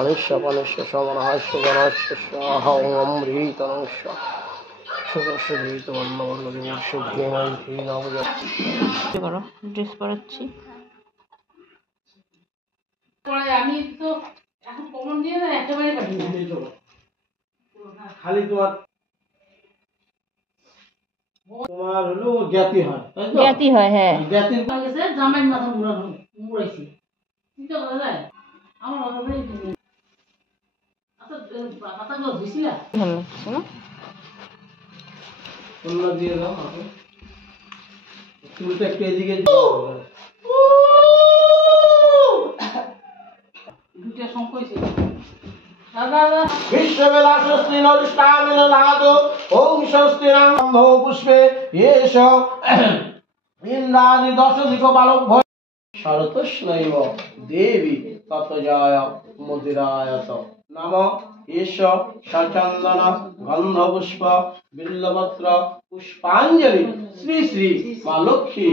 গণেশ গণেশ সমনহাস্য গণস্য স্বাহা ওম অমৃতনস্য সুদর্শিত বর্ণবর্ণ ধীমাই ধীর নবজাত ড্রেস পরাচ্ছি। আমি তো এখন কমন দিয়ে না একেবারে পারি না খালি তোমার হলো জ্ঞাতি হয়, তাই তো? জ্ঞাতি হয়, হ্যাঁ। জ্ঞাতি গেছে জামাই মাথা মুড়াইছি চিন্তা করা যায় আমার মাথা ভাই আচ্ছা পাতাগুলো ধুইছিলা ভালো লাগছে না? তোমরা দিয়ে দাও আমাকে চুলটা একটু এদিকে দুইটা সংকোইছে বিশ্ববিলাসস্তি নরিষ্টামিনাদ ওম স্বস্তিরাম্ভো পুষ্পে এষ ইন্দ্রাদি দশধিক বালক ভয় শরতস্নৈব দেবী ততজয় মুদিরায়ত নম এষ সচন্দন গন্ধপুষ্প বিল্লপত্র পুষ্পাঞ্জলি শ্রী শ্রী মা লক্ষ্মী